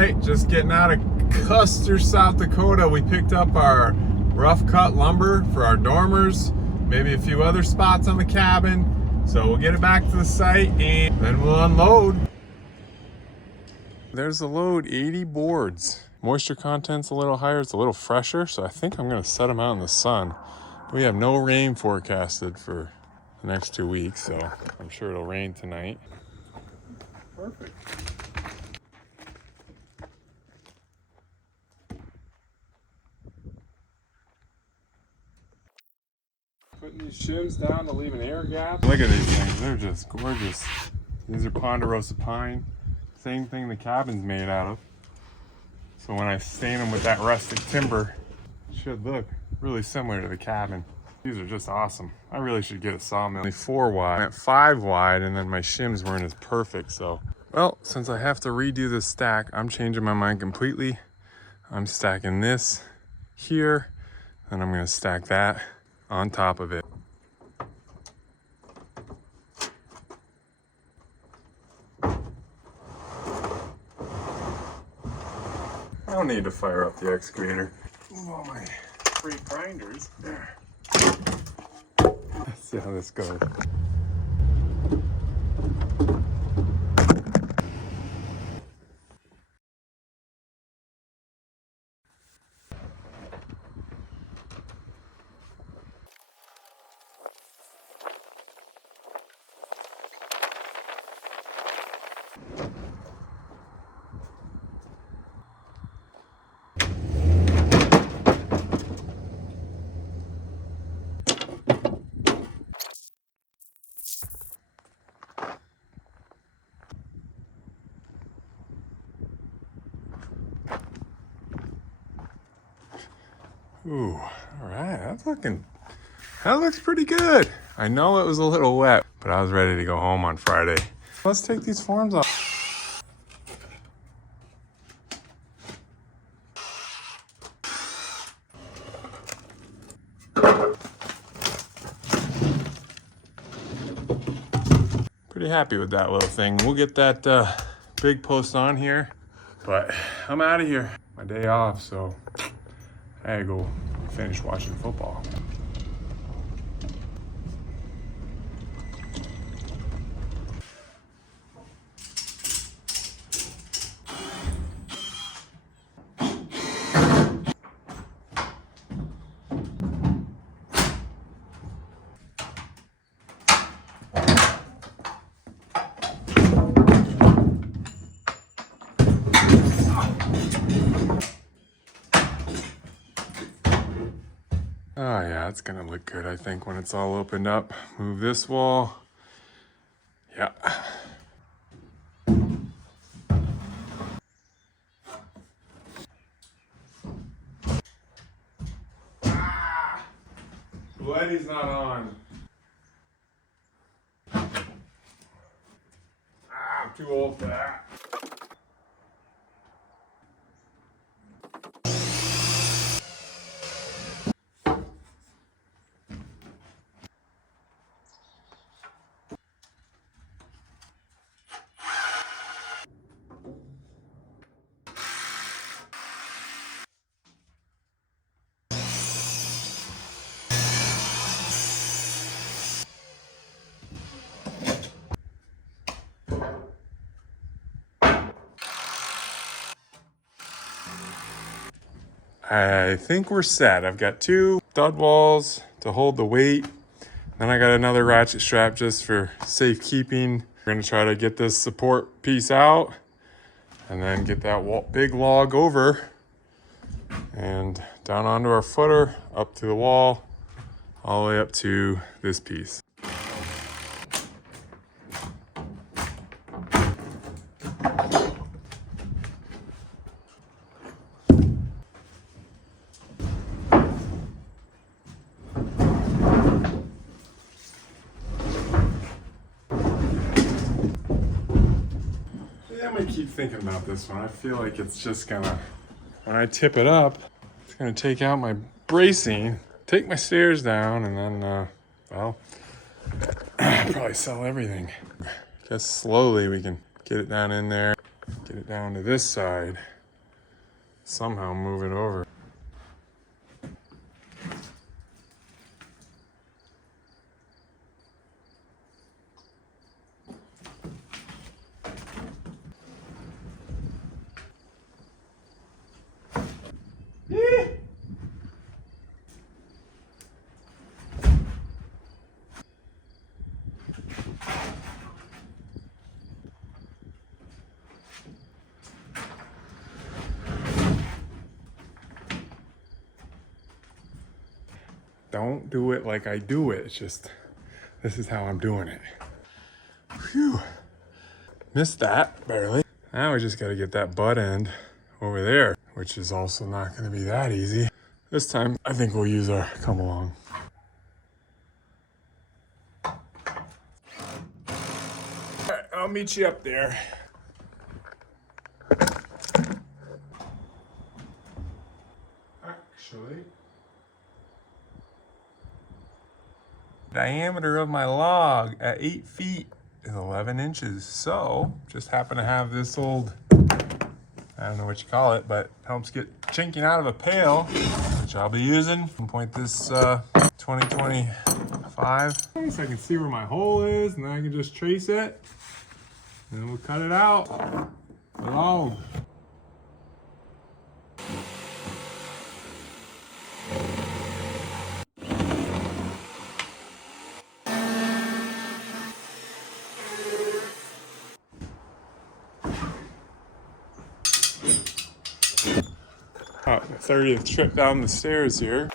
right, just getting out of Custer, South Dakota. We picked up our rough cut lumber for our dormers, maybe a few other spots on the cabin. So we'll get it back to the site and then we'll unload. There's the load, 80 boards. Moisture content's a little higher, it's a little fresher, so I think I'm gonna set them out in the sun. We have no rain forecasted for the next 2 weeks, so I'm sure it'll rain tonight. Perfect. Putting these shims down to leave an air gap. Look at these things, they're just gorgeous. These are ponderosa pine. Same thing the cabin's made out of. So when I stain them with that rustic timber, it should look really similar to the cabin. These are just awesome. I really should get a sawmill. Only 4 wide, I went 5 wide, and then my shims weren't as perfect, so. Well, since I have to redo this stack, I'm changing my mind completely. I'm stacking this here, and I'm gonna stack that on top of it. I don't need to fire up the excavator. Move all my free grinders. There. Let's see how this goes. Ooh, all right, that looks pretty good. I know it was a little wet, but I was ready to go home on Friday. Let's take these forms off. Pretty happy with that little thing. We'll get that big post on here, but I'm out of here. My day off, so I gotta go finish watching football. Oh yeah, it's gonna look good, I think, when it's all opened up. Move this wall. Yeah. Ah! Lighty's not on. Ah, I'm too old for that. I think we're set. I've got 2 stud walls to hold the weight. Then I got another ratchet strap just for safekeeping. We're gonna try to get this support piece out and then get that big log over and down onto our footer, up to the wall, all the way up to this piece. I'm gonna keep thinking about this one. I feel like it's just gonna, when I tip it up, it's gonna take out my bracing, take my stairs down, and then, well, probably sell everything. Guess slowly we can get it down in there. Get it down to this side. Somehow move it over. Don't do it like I do it. It's just, this is how I'm doing it. Phew. Missed that, barely. Now we just gotta get that butt end over there, which is also not gonna be that easy. This time, I think we'll use our come along. All right, I'll meet you up there. Actually, diameter of my log at 8 feet is 11 inches. So just happen to have this old, I don't know what you call it, but helps get chinking out of a pail, which I'll be using. I'll point this 2025 so I can see where my hole is, and then I can just trace it, and then we'll cut it out. The log. Oh, 30th trip down the stairs here.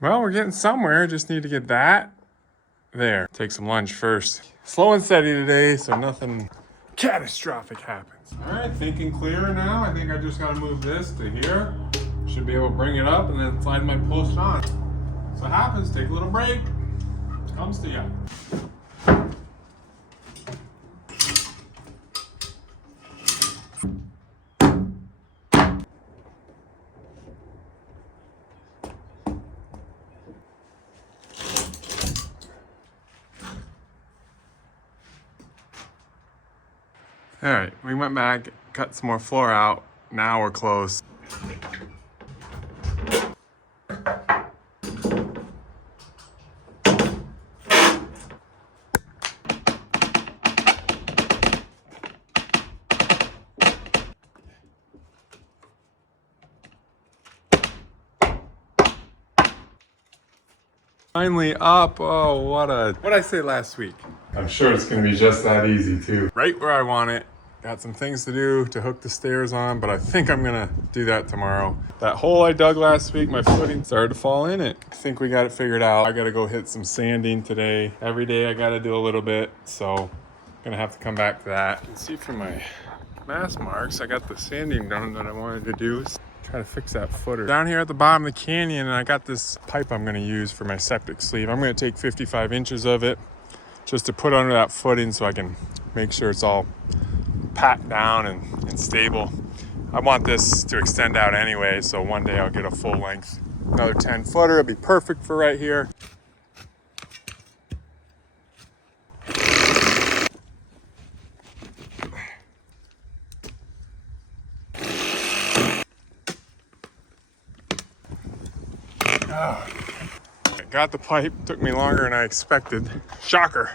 Well, we're getting somewhere. Just need to get that there. Take some lunch first. Slow and steady today, so nothing catastrophic happens. All right, thinking clearer now. I think I just gotta move this to here. Should be able to bring it up and then slide my post on. So it happens, take a little break. Comes to you. All right, we went back, cut some more floor out. Now we're close. Finally up. Oh, what'd I say last week? I'm sure it's gonna be just that easy too. Right where I want it. Got some things to do to hook the stairs on, but I think I'm gonna do that tomorrow. That hole I dug last week, my footing started to fall in it. I think we got it figured out. I gotta go hit some sanding today. Every day I gotta do a little bit, so gonna have to come back to that. You can see from my mask marks, I got the sanding done that I wanted to do. Try to fix that footer. Down here at the bottom of the canyon, and I got this pipe I'm gonna use for my septic sleeve. I'm gonna take 55 inches of it just to put under that footing so I can make sure it's all packed down and stable. I want this to extend out anyway, so one day I'll get a full length. Another 10 footer, it'll be perfect for right here. I got the pipe, took me longer than I expected. Shocker.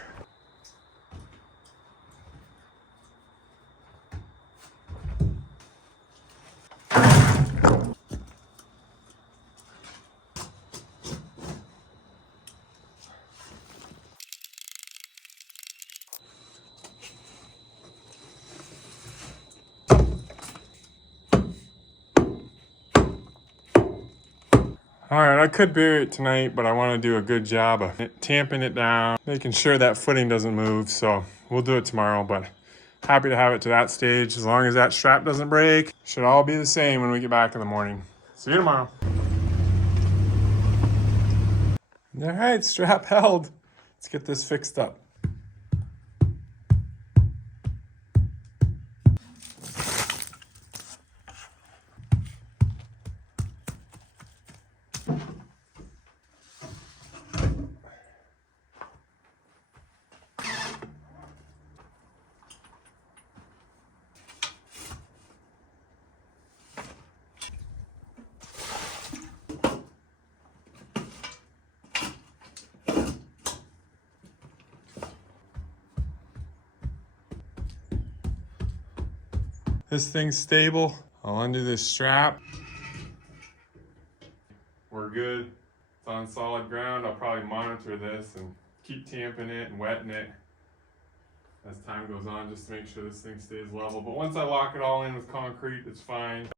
All right, I could bury it tonight, but I want to do a good job of tamping it down, making sure that footing doesn't move. So we'll do it tomorrow, but happy to have it to that stage. As long as that strap doesn't break, should all be the same when we get back in the morning. See you tomorrow. All right, strap held. Let's get this fixed up. This thing's stable. I'll undo this strap. We're good. It's on solid ground. I'll probably monitor this and keep tamping it and wetting it as time goes on just to make sure this thing stays level. But once I lock it all in with concrete, it's fine.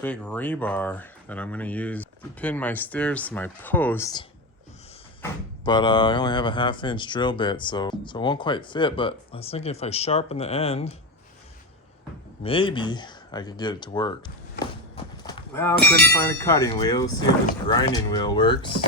Big rebar that I'm gonna use to pin my stairs to my post, but I only have a 1/2 inch drill bit, so it won't quite fit. But I was thinking if I sharpen the end, maybe I could get it to work. Well, I couldn't find a cutting wheel. Let's see if this grinding wheel works.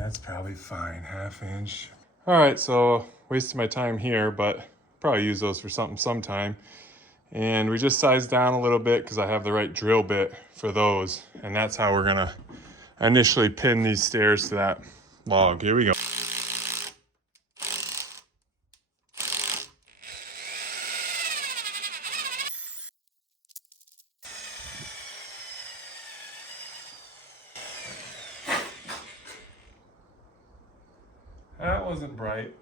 That's probably fine, 1/2 inch. All right, so wasted my time here, but probably use those for something sometime. And we just sized down a little bit because I have the right drill bit for those. And that's how we're gonna initially pin these stairs to that log. Here we go. That wasn't bright.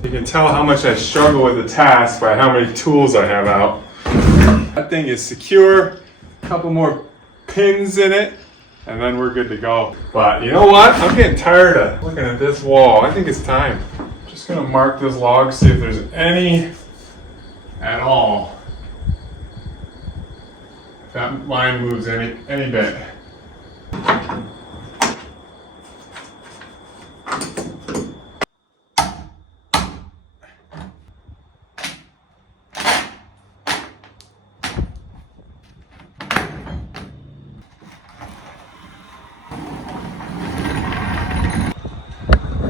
You can tell how much I struggle with the task by how many tools I have out. That thing is secure, a couple more pins in it, and then we're good to go. But you know what? I'm getting tired of looking at this wall. I think it's time. Just gonna mark this log, see if there's any at all. If that line moves any bit.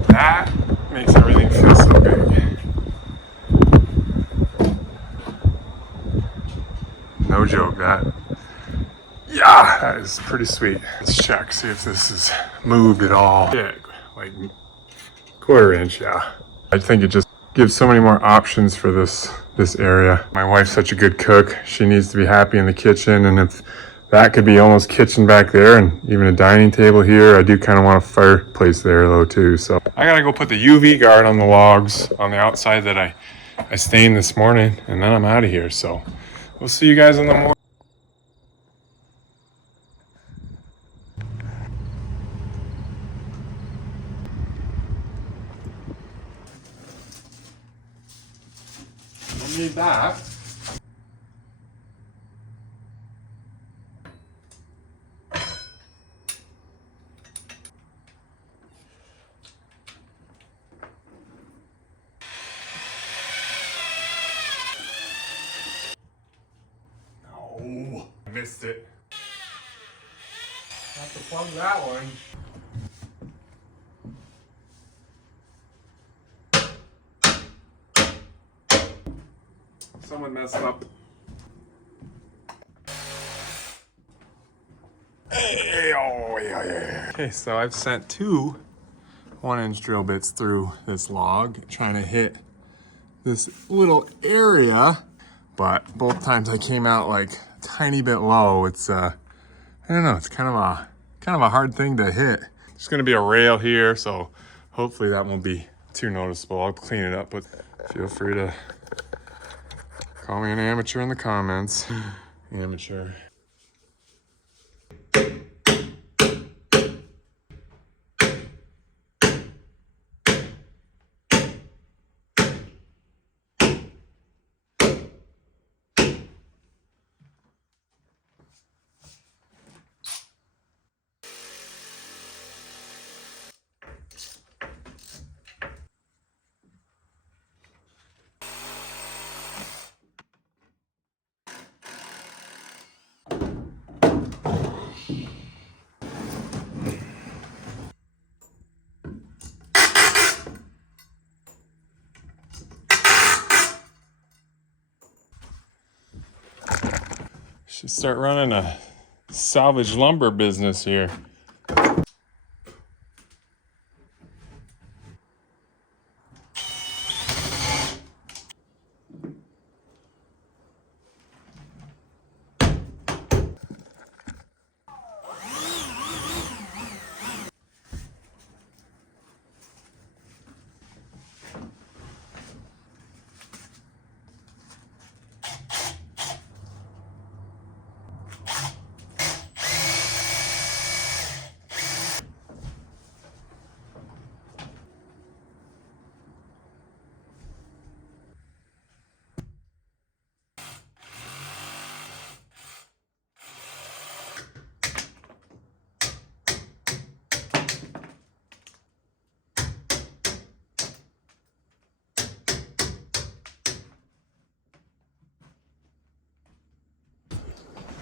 That makes everything feel so big. No joke, that is pretty sweet. Let's check, see if this is moved at all. Yeah, like 1/4 inch, yeah. I think it just gives so many more options for this area. My wife's such a good cook. She needs to be happy in the kitchen, and if that could be almost kitchen back there and even a dining table here. I do kind of want a fireplace there though too. So I gotta go put the UV guard on the logs on the outside that I stained this morning, and then I'm out of here. So we'll see you guys in the morning. Need that. No, I missed it. Have to plug that one. Someone messed up. Hey, oh, yeah. Okay, so I've sent 2 1-inch drill bits through this log, trying to hit this little area, but both times I came out like a tiny bit low. It's I don't know, it's kind of a hard thing to hit. There's gonna be a rail here, so hopefully that won't be too noticeable. I'll clean it up, but feel free to call me an amateur in the comments. Amateur. Should start running a salvage lumber business here.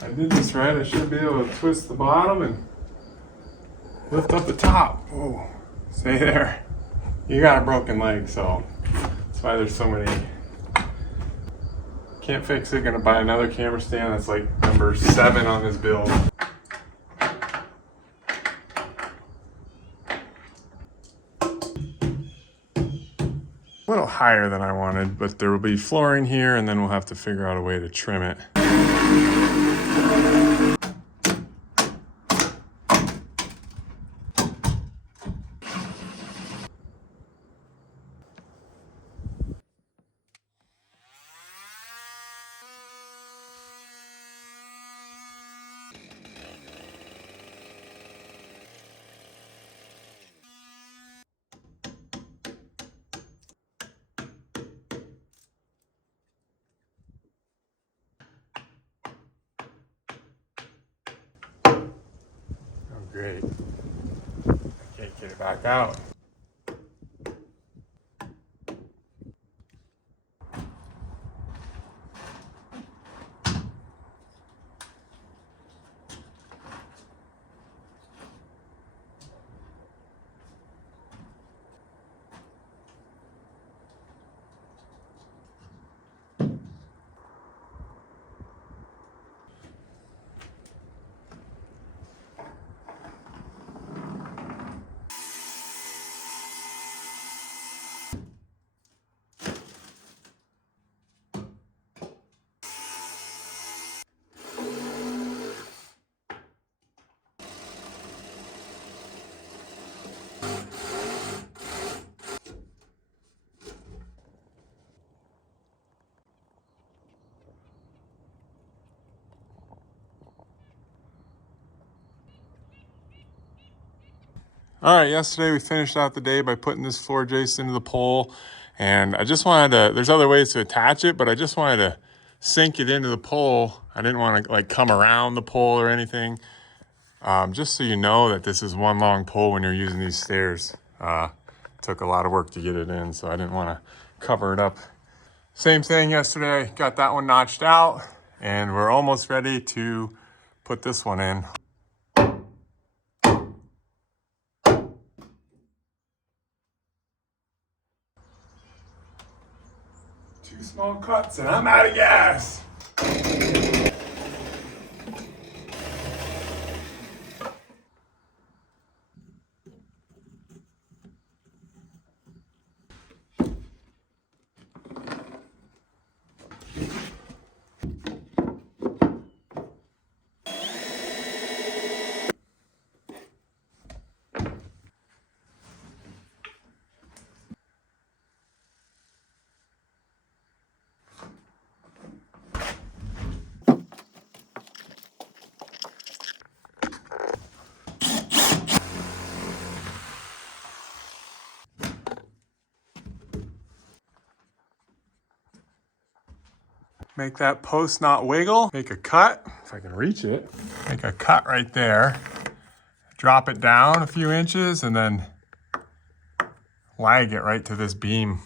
I did this right. I should be able to twist the bottom and lift up the top. Oh, stay there. You got a broken leg, so that's why there's so many. Can't fix it. Gonna buy another camera stand. That's like number 7 on this build. A little higher than I wanted, but there will be flooring here, and then we'll have to figure out a way to trim it. Great. I can't get it back out. All right, yesterday we finished out the day by putting this floor joist into the pole, And I just wanted to, there's other ways to attach it, but I just wanted to sink it into the pole. I didn't want to like come around the pole or anything. Just so you know that this is one long pole when you're using these stairs. Took a lot of work to get it in, so I didn't want to cover it up. Same thing yesterday, got that one notched out, and we're almost ready to put this one in. Two small cuts and I'm out of gas. Make that post not wiggle. Make a cut, if I can reach it. Make a cut right there. Drop it down a few inches and then lag it right to this beam.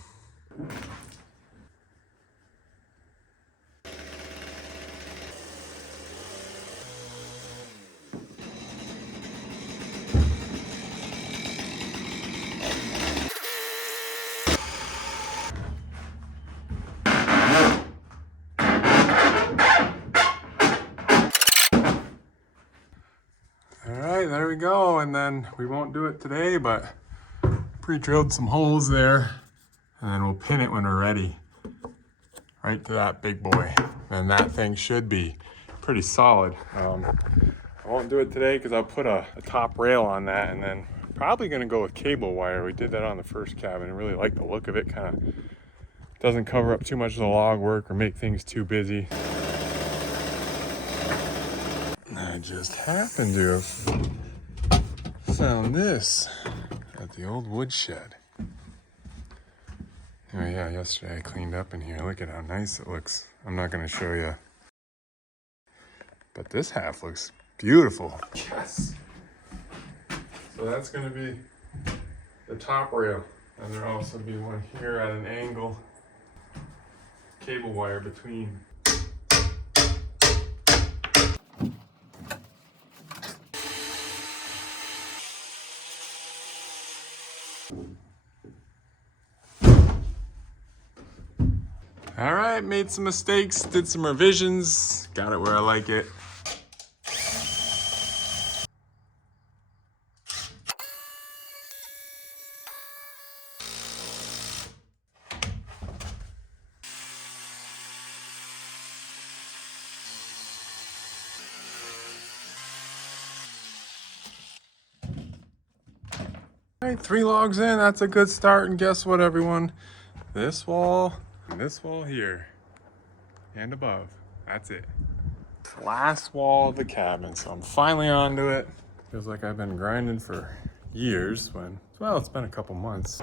There we go, and then we won't do it today, but pre-drilled some holes there, and then we'll pin it when we're ready, right to that big boy. And that thing should be pretty solid. I won't do it today because I'll put a top rail on that, and then probably gonna go with cable wire. We did that on the first cabin and really like the look of it. Kind of doesn't cover up too much of the log work or make things too busy. I just happened to have found this at the old woodshed. Oh yeah, yesterday I cleaned up in here. Look at how nice it looks. I'm not gonna show you, but this half looks beautiful. Yes. So that's gonna be the top rail, and there'll also be one here at an angle. Cable wire between. All right, made some mistakes, did some revisions, got it where I like it. All right, 3 logs in, that's a good start. And guess what, everyone? This wall and this wall here and above, that's it. Last wall of the cabin, so I'm finally onto it. Feels like I've been grinding for years when, well, it's been a couple months.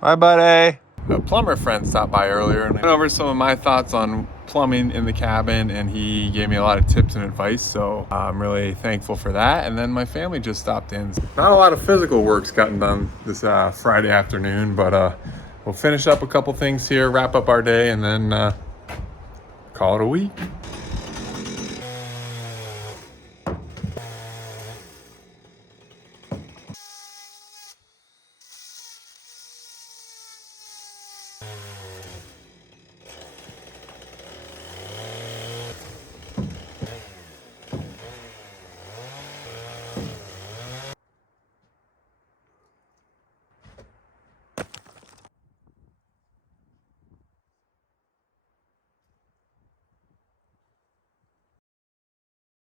Bye, buddy. A plumber friend stopped by earlier and I went over some of my thoughts on plumbing in the cabin, and he gave me a lot of tips and advice, so I'm really thankful for that. And then my family just stopped in. Not a lot of physical work's gotten done this Friday afternoon, but we'll finish up a couple things here, wrap up our day, and then call it a week.